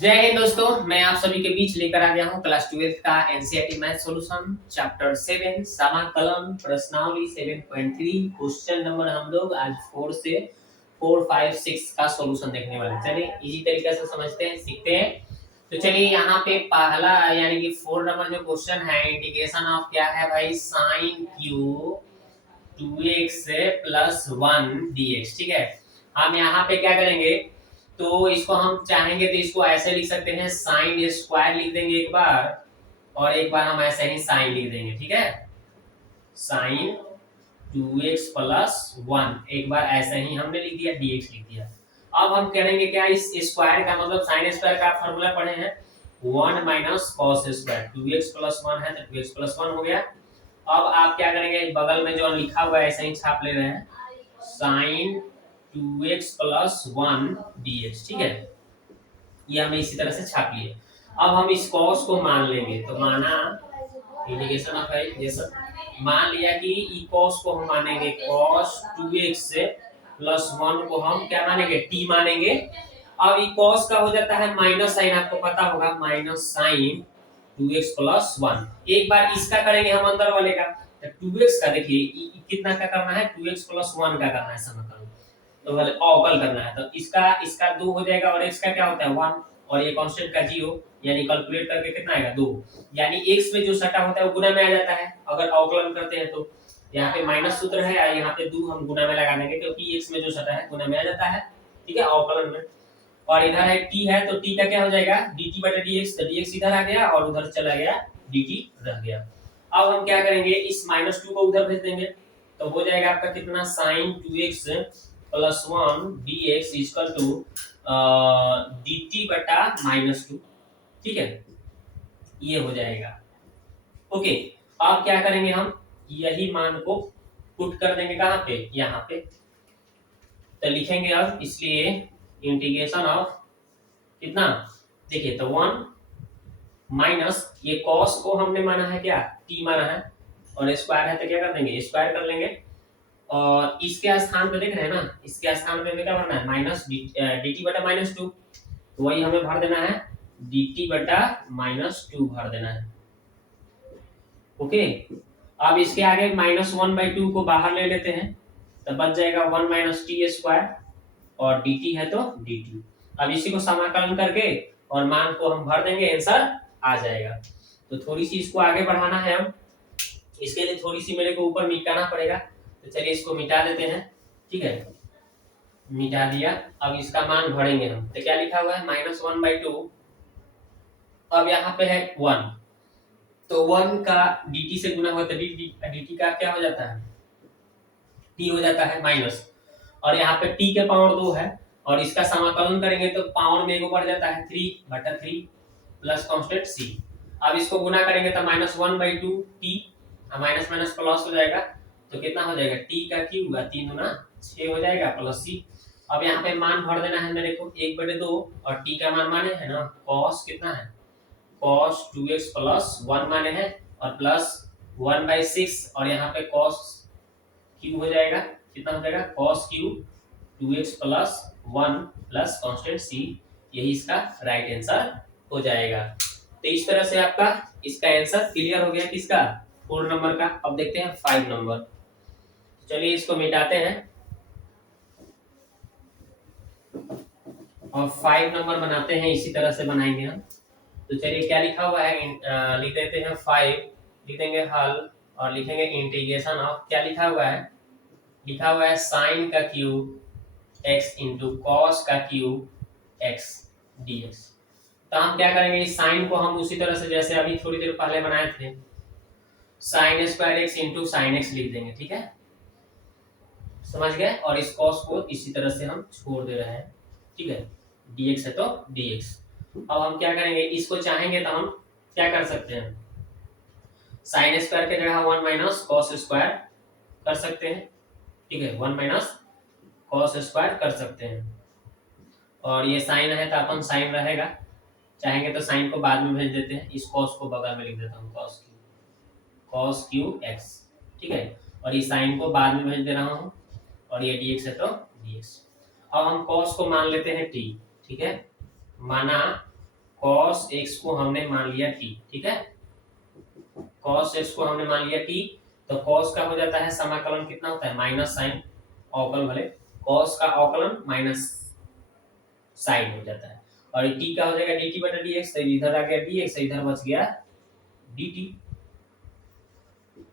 जय हिंद दोस्तों, मैं आप सभी के बीच लेकर आ गया हूं क्लास 12th का एनसीईआरटी मैथ सॉल्यूशन चैप्टर 7 समाकलन प्रश्नावली 7.3 क्वेश्चन नंबर हम लोग आज 4 से 4, 5, 6 का सॉल्यूशन देखने वाले हैं। चलिए इजी तरीके से समझते हैं, सीखते हैं। तो चलिए यहाँ पे पहला यानी कि 4 नंबर जो क्वेश्चन है, इंटीग्रेशन ऑफ क्या है भाई, sin Q 2x plus 1 dx। ठीक है, हम यहाँ पे क्या करेंगे, तो इसको हम चाहेंगे तो इसको ऐसे लिख सकते हैं, साइन स्क्वायर लिख देंगे एक बार, और एक बार हम ऐसे ही साइन लिख देंगे। ठीक है, साइन 2x प्लस 1 एक बार ऐसे ही हमने लिख दिया, dx लिख दिया। अब हम करेंगे क्या, इस स्क्वायर का मतलब साइन स्क्वायर का फॉर्मूला पढ़े हैं 1 minus cos square, 2x plus 1 है तो 2x प्लस 1 हो गया। अब आप क्या करेंगे, बगल में जो लिखा हुआ है ऐसे ही छाप ले रहे हैं, साइन 2x प्लस 1 dx। ठीक है, ये हमें इसी तरह से छाप लिए। अब हम इस cos को मान लेंगे, तो माना इंटीग्रेशन ऑफ इंटीग्रेशन, मान लिया कि ई cos को हम मानेंगे cos 2x से प्लस 1 को हम क्या मानेंगे, t मानेंगे। अब ई cos का हो जाता है माइनस साइन, आपको पता होगा माइनस साइन 2x प्लस 1। एक बार इसका करेंगे हम अंदर वाले का, तो 2x का देखिए कितना का करना है, 2x प्लस 1 का करना है समाकलन, तो अवकल करना है। तो इसका 2 हो जाएगा और x का क्या होता है 1, और ये कांस्टेंट का 0, यानी कैलकुलेट करके कितना आएगा 2। यानी x में जो सटा होता है वो गुना में आ जाता है अगर अवकलन करते हैं तो। यहाँ पे माइनस सूत्र है और यहाँ पे 2 हम गुना में लगा देंगे क्योंकि x में जो सटा है गुना में आ जाता है। ठीक है, अवकलन में। और इधर है t है, तो t का क्या हो जाएगा dt बटा dx, तो dx इधर आ गया और उधर चला गया, dt रह गया। अब हम क्या करेंगे, इस -2 को उधर भेज देंगे, तो हो जाएगा आपका कितना, sin 2x plus 1 dx equal to dt बटा -2। ठीक है, ये हो जाएगा। ओके, अब क्या करेंगे, हम यही मान को पुट कर देंगे कहाँ पे, यहाँ पे। तो लिखेंगे अब, इसलिए इंटीग्रेशन ऑफ कितना, देखिए तो 1 माइनस ये cos को हमने माना है क्या, t माना है, और स्क्वायर है तो क्या कर देंगे, स्क्वायर कर लेंगे। और इसके स्थान पे देख रहे हैं ना, इसके स्थान पे हमें क्या भरना है, माइनस dt बटा -2, तो वही हमें भर देना है, dt बटा -2 भर देना है। ओके, अब इसके आगे -1/2 को बाहर ले लेते हैं, तो बच जाएगा 1 माइनस टी स्क्वायर, और dt है तो dt। अब इसी को समाकलन करके और मान को हम भर देंगे, आंसर आ जाएगा। तो थोड़ी सी इसको आगे बढ़ाना है हम, इसके लिए थोड़ी सी मेरे को ऊपर मिटाना पड़ेगा, तो चलिए इसको मिटा देते हैं। ठीक है, मिटा दिया। अब इसका मान भरेंगे हम, तो क्या लिखा हुआ है -1/2। अब यहाँ पे है 1, तो 1 का dt से गुना हुआ तो dt का क्या हो जाता है, t हो जाता है माइनस, और यहाँ पे t के पावर 2 है, और इसका समाकलन करेंगे तो पावर में बढ़ जाता है 3/3 प्लस कांस्टेंट c। अब इसको गुना करेंगे तो -1/2 t, माइनस माइनस प्लस हो जाएगा, तो कितना हो जाएगा, t का क्यूब 3 गुना 6 हो जाएगा प्लस c। अब यहाँ पे मान भर देना है मेरे को 1/2, और t का मान माने है ना cos कितना है, cos 2x प्लस 1 माने हैं, और प्लस 1/6, और यहाँ पे cos क्यूब हो जाएगा, कितना हो जाएगा cos cube 2x plus 1 plus constant c। यही इसका राइट आंसर हो जाएगा। तो इस तरह से आपका इसका आंसर क्लियर हो गया, किसका, 4 नंबर का। अब देखते हैं 5 नंबर। चलिए इसको मिटाते हैं और 5 नंबर बनाते हैं, इसी तरह से बनाएंगे हम। तो चलिए क्या लिखा हुआ है, लिख देते हैं 5, लिख देंगे हल, और लिखेंगे इंटीग्रेशन ऑफ, क्या लिखा हुआ है, लिखा हुआ है साइन का क्यूब x इंटू कॉस का क्यूब x dx। तो हम क्या करेंगे, इस साइन को हम उसी तरह से जैसे अभी थोड़ी देर पहले बनाए थे, sine square x into sine x लिख देंगे। ठीक है, समझ गए, और इस कॉस को इसी तरह से हम छोड़ दे रहे हैं। ठीक है, dx है तो dx। अब हम क्या करेंगे, इसको चाहेंगे तो हम क्या कर सकते हैं, साइन स्क्वायर के जगह 1 माइनस कॉस स्क्वायर कर सकते हैं। ठीक है, 1 माइनस कॉस स्क्वायर कर सकते हैं, और ये साइन है तो अपन साइन रहेगा, चाहेंगे तो साइन को बाद में भेज देते हैं, इस कॉस को बगल में लिख देता हूँ, कॉस क्यूब x। ठीक है, और ये साइन को बाद में भेज दे रहा हूँ, और ये dx है तो dx। अब हम कॉस को मान लेते हैं t। ठीक है, माना cos x को हमने मान लिया t, ठीक है, cos x को हमने मान लिया t, तो cos का हो जाता है समाकलन कितना होता है माइनस साइन, अवकलन भले cos का अवकलन माइनस साइन हो जाता है, और ये t का हो जाएगा dt बटा dx, तो इधर आ गया dx, इधर बच गया dt।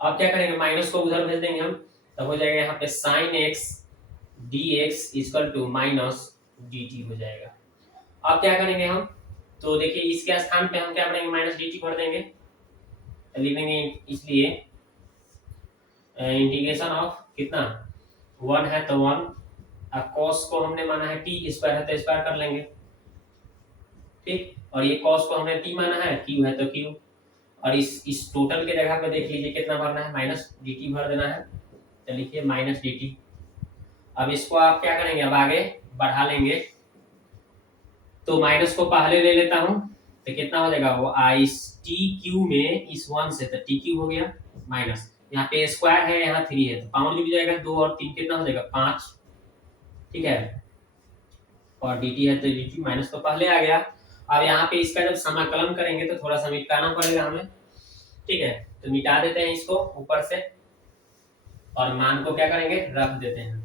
अब क्या करेंगे, माइनस को उधर भेज देंगे हम, तो हो जाएगा यहाँ पे sin x dx equal to minus dt हो जाएगा। अब क्या करेंगे हम, तो देखिए इसके स्थान पे हम क्या करेंगे, माइनस dt भर देंगे, तो लिख देंगे इसलिए इंटीग्रेशन ऑफ कितना 1 है तो 1, अब cos को हमने माना है t स्क्वायर है तो स्क्वायर कर लेंगे, ठीक, और ये cos को हमने t माना है, q है तो q, और इस टोटल के जगह पे देख लीजिए कितना भरना है, माइनस dt भर देना है, तो लिखिए माइनस dt। अब इसको आप क्या करेंगे, अब आगे बढ़ा लेंगे, तो माइनस को पहले ले लेता हूं, तो कितना हो जाएगा वो इस टी क्यू में इस 1 से, तो टी क्यू हो गया माइनस, यहाँ पे स्क्वायर है यहाँ 3 है तो पावर जुड़ जाएगा, 2 और 3 कितना हो जाएगा 5, ठीक है, और dt है तो dt माइनस तो पहले आ गया। अब यहाँ पे इसका जब समाकलन करेंगे तो थोड़ा सा मिटाना पड़ेगा हमें, ठीक है, तो मिटा देते हैं इसको ऊपर से, और मान को क्या करेंगे रख देते हैं।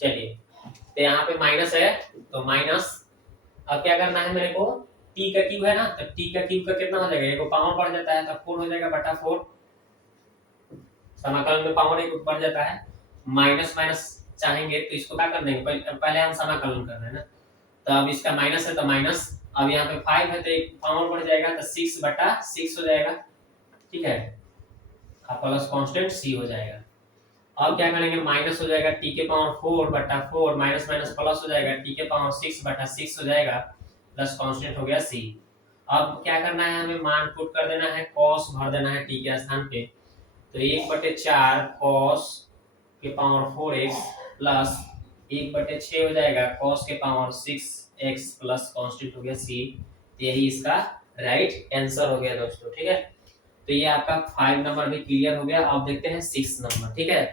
चलिए, तो यहाँ पे माइनस है तो माइनस, अब क्या करना है मेरे को, t का क्यूब है ना, तो t का क्यूब का कितना हो जाएगा, एक पावर बढ़ जाता है तो 4 हो जाएगा बटा 4, समाकलन में पावर एक बढ़ जाता है, माइनस माइनस चाहेंगे तो इसको क्या कर देंगे, पहले हम समाकलन कर रहे हैं ना, तो अब इसका माइनस है तो माइनस, अब यहाँ पे 5 है तो एक पावर बढ़ जाएगा तो 6 बटा 6 हो जाएगा, ठीक है, अब प्लस कांस्टेंट c हो जाएगा। अब क्या करेंगे, माइनस हो जाएगा t के पावर 4 बटा 4, माइनस माइनस प्लस हो जाएगा t के पावर 6 बटा 6 हो जाएगा, प्लस कांस्टेंट हो गया c। अब क्या करना है, हमें मान पुट कर देना है, cos भर देना है t के स्थान पे, तो 1/4 cos के पावर 4x प्लस 1/6 हो जाएगा cos के पावर 6x प्लस कांस्टेंट हो गया c, यही इसका राइट आंसर हो गया दोस्तों, ठीक है। तो ये आपका 5 नंबर भी क्लियर हो गया। अब देखते हैं 6 नंबर, ठीक है।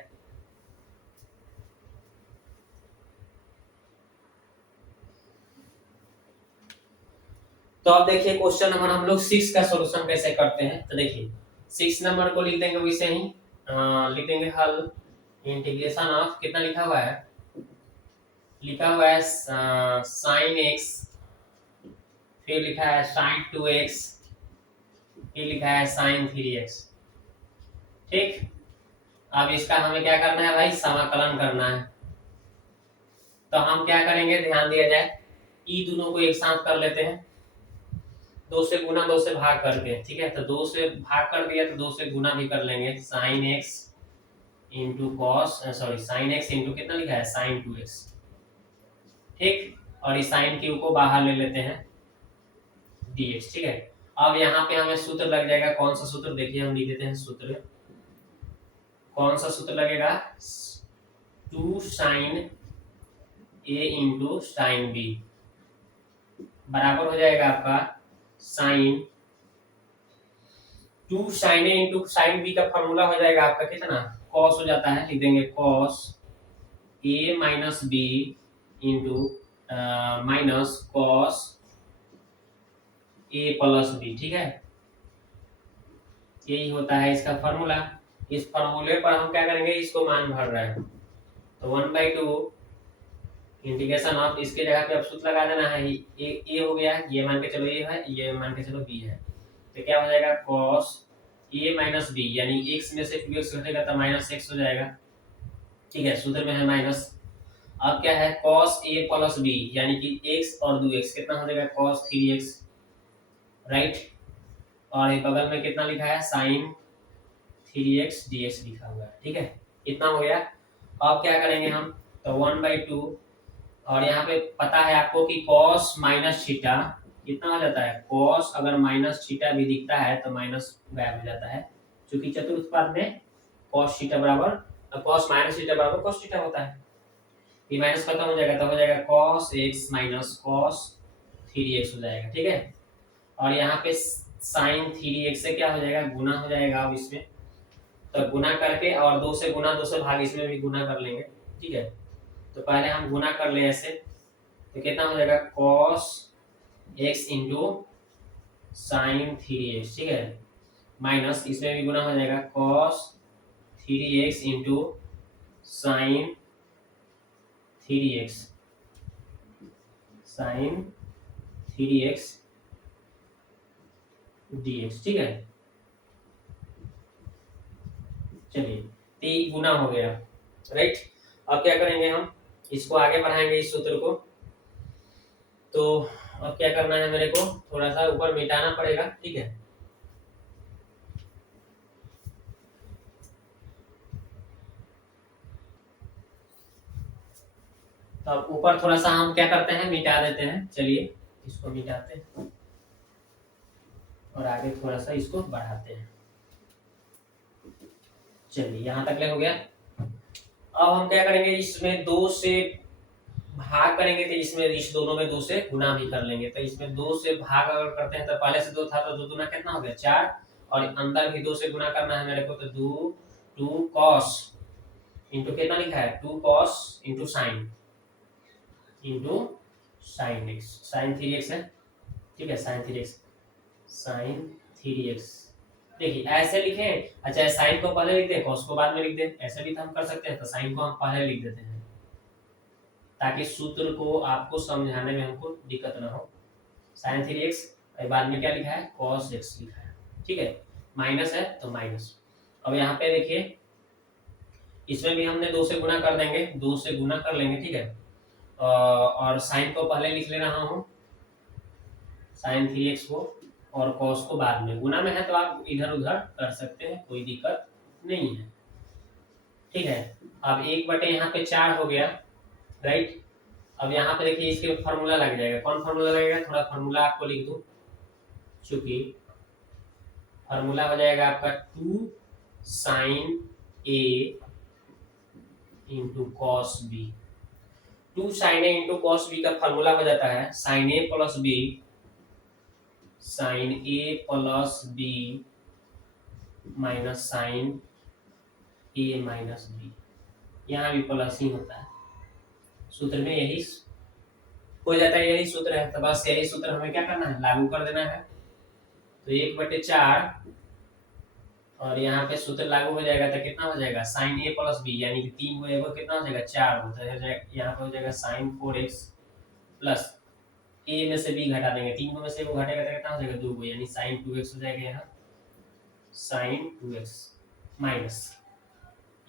तो अब देखिए क्वेश्चन नंबर हम लोग 6 का सॉल्यूशन कैसे करते हैं, तो देखिए 6 नंबर को लिख देंगे वैसे ही, लिख देंगे हल इंटीग्रेशन ऑफ, कितना लिखा हुआ है, लिखा हुआ है sin x, फिर लिखा है sin 2x, फिर लिखा है sin 3x, ठीक। अब इसका हमें क्या करना है भाई, समाकलन करना है, तो हम क्या करेंगे, ध्यान दिया जाए, ई दोनों को एक साथ कर लेते हैं, 2 से गुना 2 से भाग करके, ठीक है, तो 2 से भाग कर दिया तो 2 से गुना भी कर लेंगे, sin x into cos, sorry sin x into कितना लिखा है sin 2x, ठीक, और इस sin क्यू को बाहर ले लेते हैं dx, ठीक है। अब यहाँ पे हमें सूत्र लग जाएगा, कौन सा सूत्र, देखिए हम लिख देते हैं सूत्र, कौन सा सूत्र लगेगा, 2 sin a into sin b बराबर हो जाएगा आपका sin 2 sin a into sin b का फॉर्मूला हो जाएगा आपका कितना, cos हो जाता है, लिख देंगे cos a minus b into minus cos a plus b, ठीक है, यही होता है इसका फॉर्मूला। इस फॉर्मूले पर हम क्या करेंगे, इसको मान भर रहे हैं, तो 1/2 इंटीग्रेशन ऑफ, इसके जगह पे अब सूत्र लगा देना है, ये हो गया, ये मान के चलो ये है, ये मान के चलो b है, तो क्या हो जाएगा cos a माइनस b, यानी x में से 2x घटेगा तो माइनस x हो जाएगा, ठीक है, सूत्र में है माइनस। अब क्या है cos a प्लस b, यानी कि x और 2x कितना हो जाएगा cos 3x, राइट, और ये बगल में कितना लिखा है sin 3x dx लिखा हुआ है, ठीक है, इतना हो गया। अब क्या करेंगे हम, तो 1/2, और यहाँ पे पता है आपको कि cos माइनस थीटा कितना हो जाता है, cos अगर माइनस थीटा भी दिखता है तो माइनस गायब हो जाता है, क्योंकि चतुर्थपाद में cos थीटा बराबर, cos माइनस थीटा बराबर cos थीटा होता है, ये माइनस खत्म हो जाएगा तो हो जाएगा cos x minus cos 3x हो जाएगा, ठीक है, और यहाँ पे sin 3x से क्या हो जाएगा, गुना हो जाएगा, अब इसमें तो गुना करके, और 2 से गुना 2 से भाग, इसमें भी गुना कर लेंगे, ठीक है, तो पहले हम गुना कर ले ऐसे, तो कितना हो जाएगा cos x into sine 3x, ठीक है, माइनस इसमें भी गुना हो जाएगा cos 3x into sine 3x, sine 3x dx, ठीक है। चलिए, तो ये गुना हो गया, राइट। अब क्या करेंगे, हम इसको आगे बढ़ाएंगे इस सूत्र को। तो अब क्या करना है, मेरे को थोड़ा सा ऊपर मिटाना पड़ेगा, ठीक है। तो अब ऊपर थोड़ा सा हम क्या करते हैं, मिटा देते हैं। चलिए इसको मिटाते हैं और आगे थोड़ा सा इसको बढ़ाते हैं। चलिए यहाँ तक ले हो गया। अब हम क्या करेंगे, इसमें 2 से भाग करेंगे तो इसमें इस दोनों में 2 से गुना भी कर लेंगे। तो इसमें 2 से भाग अगर करते हैं तो पहले से 2 था तो 2 दूना कितना हो गया 4, और अंदर भी 2 से गुना करना है मेरे को, तो 2 cos इंटू कितना लिखा है 2 cos into sine x, sine 3x है, ठीक है, साइन 3x। देखिए ऐसे लिखें, अच्छा साइन को पहले लिख दें cos को बाद में लिख दें, ऐसे भी तो हम कर सकते हैं। तो साइन को हम पहले लिख देते हैं ताकि सूत्र को आपको समझाने में हमको दिक्कत ना हो। साइन 3x बाद में क्या लिखा है cos x लिखा है, ठीक है, माइनस है तो माइनस। अब यहाँ पे देखिए इसमें भी हमने 2 से गुना कर देंगे, 2 से गुना कर लेंगे, ठीक है। और साइन को पहले लिख ले रहा हूँ, साइन 3x को, और cos को बाद में। गुना में है तो आप इधर उधर कर सकते हैं, कोई दिक्कत नहीं है, ठीक है। अब 1/, यहाँ पे 4 हो गया, राइट। अब यहाँ पे देखिए इसके फार्मूला लग जाएगा। कौन फार्मूला लगेगा, थोड़ा फार्मूला आपको लिख दूं, चूंकि फार्मूला हो जाएगा आपका 2 sine a into cos B. 2 sine a into cos B का फार्मूला हो जाता है sine a plus B, sine a plus B minus sine a minus B. यहाँ भी प्लस ही होता है, सूत्र में यही हो जाता है, यही सूत्र है। तो बस यही सूत्र हमें क्या करना है, लागू कर देना है। तो 1/4 और यहाँ पे सूत्र लागू हो जाएगा तो कितना हो जाएगा साइन a प्लस बी, यानी कि 3 को एक कितना हो जाएगा 4 होता है, यहाँ पे हो जाएगा साइन 4x प्लस a में से b घटा देंगे, 3 में से वो घटेगा तो कितना हो जाएगा 2 को, यानी साइन 2x हो जाएगा, यहाँ साइन 2x माइनस,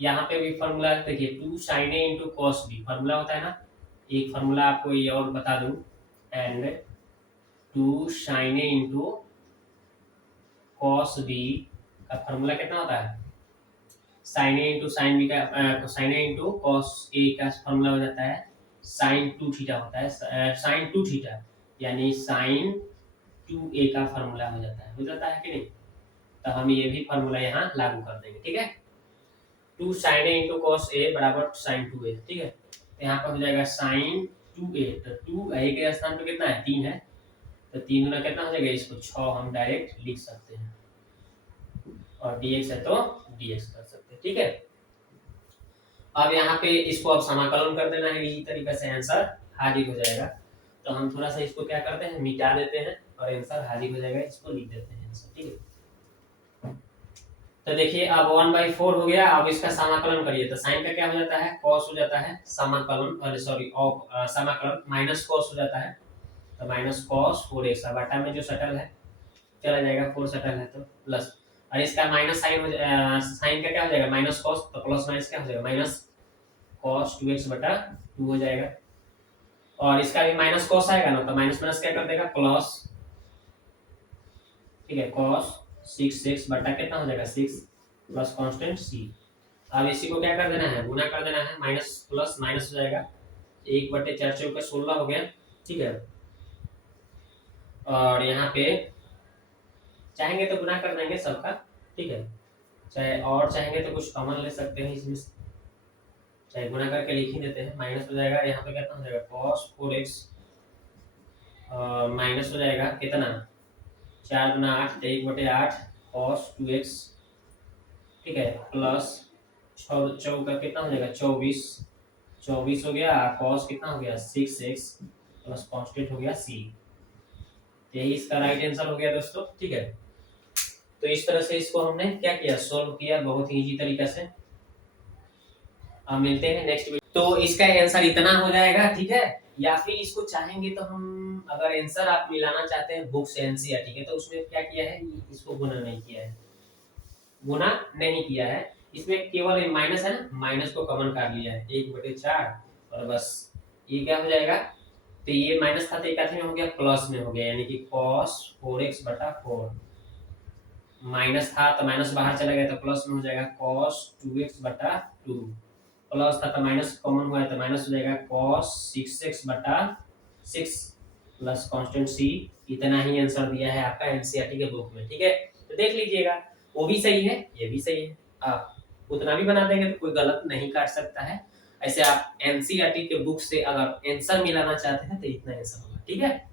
यहाँ पे भी फॉर्मूला देखिए 2 sine a into cos B formula होता है ना। एक फार्मूला आपको ये और बता दूं, and 2 sine a into cos B का फार्मूला कितना होता है, sine a into sine b का, sine a into cos a का फार्मूला हो जाता है साइन 2 थीटा होता है, साइन 2 थीटा, यानी साइन 2a का फार्मूला हो जाता है कि नहीं। तो हम ये भी फार्मूला यहाँ लागू कर देंगे, ठीक है। 2 sine a into cos a बराबर साइन 2a, ठीक है। यहाँ पर हो जाएगा साइन 2a, तो 2a के स्थान पे कितना है 3 है, तो 3 गुना कितना हो जाएगा, इसको 6 हम डायरेक्ट लिख सकते हैं, और dx है तो dx कर सकते हैं, ठीक है। अब यहाँ पे इसको अब समाकलन कर देना है, इसी तरीके से आंसर हाजिर हो जाएगा। तो हम थोड़ा सा इसको क्या करते हैं, मिटा देते हैं और आंसर हाजिर हो जाएगा, इसको लिख देते हैं आंसर, ठीक है। तो देखिए अब 1/4 हो गया। अब इसका समाकलन करिए तो साइन का क्या हो जाता है cos हो जाता है, समाकलन अरे सॉरी समाकलन माइनस cos हो जाता है, तो माइनस cos 4x, अब बटा में जो शटल है चला जाएगा, 4 शटल है तो प्लस, और इसका माइनस साइन हो साइन का क्या हो जाएगा माइनस cos, तो प्लस माइनस क्या हो जाएगा माइनस cos 2x/2 हो जाएगा, और इसका भी माइनस cos आएगा ना, तो माइनस माइनस क्या कर देगा प्लस, ठीक है, cos 6x बटा कितना हो जाएगा 6 प्लस कांस्टेंट c। अब इसी को क्या कर देना है, गुना कर देना है, माइनस प्लस माइनस हो जाएगा, 1/4 चौके 16 हो गया, ठीक है। और यहाँ पे चाहेंगे तो गुना कर देंगे सबका, ठीक है, चाहे और चाहेंगे तो कुछ कॉमन ले सकते हैं इसमें, चाहे गुना करके लिख ही देते हैं, माइनस हो जाएगा, यहाँ पे कितना हो जाएगा cos 4x माइनस हो जाएगा कितना 4 गुना 8 1/8 cos 2x, ठीक है, प्लस 6 चौका कितना हो जाएगा 24 हो गया, cos कितना हो गया 6x प्लस कांस्टेंट हो गया c, यही इसका राइट आंसर हो गया दोस्तों। ठीक है, तो इस तरह से इसको हमने क्या किया, सोल्व किया बहुत ही इजी तरीका से। अब मिलते हैं नेक्स्ट वीडियो। तो इसका आंसर इतना हो जाएगा, ठीक है। या फिर इसको चाहेंगे तो हम, अगर आंसर आप मिलाना चाहते हैं बुक से एनसीईआरटी के, तो उसमें क्या किया है, इसको गुना नहीं किया है, गुना नहीं किया है, इसमें केवल माइनस है ना, माइनस को कॉमन काट लिया है, 1/4 और बस ये क्या हो जाएगा, तो ये माइनस था तो एक में हो गया प्लस में हो गया, यानी कि cos 4x/4, माइनस था तो माइनस बाहर चला गया तो प्लस में हो जाएगा cos 2x/2, प्लस था तो माइनस कॉमन हुआ है तो माइनस हो जाएगा cos 6x/6 plus constant c। इतना ही आंसर दिया है आपका एनसीईआरटी के बुक में। ठीक है, तो देख लीजिएगा, वो भी सही है, ये भी सही है। आप उतना भी बना देंगे तो कोई गलत नहीं काट सकता है। ऐसे आप एनसीईआरटी के बुक से अगर आंसर मिलाना चाहते हैं तो इतना आंसर होगा। ठीक है।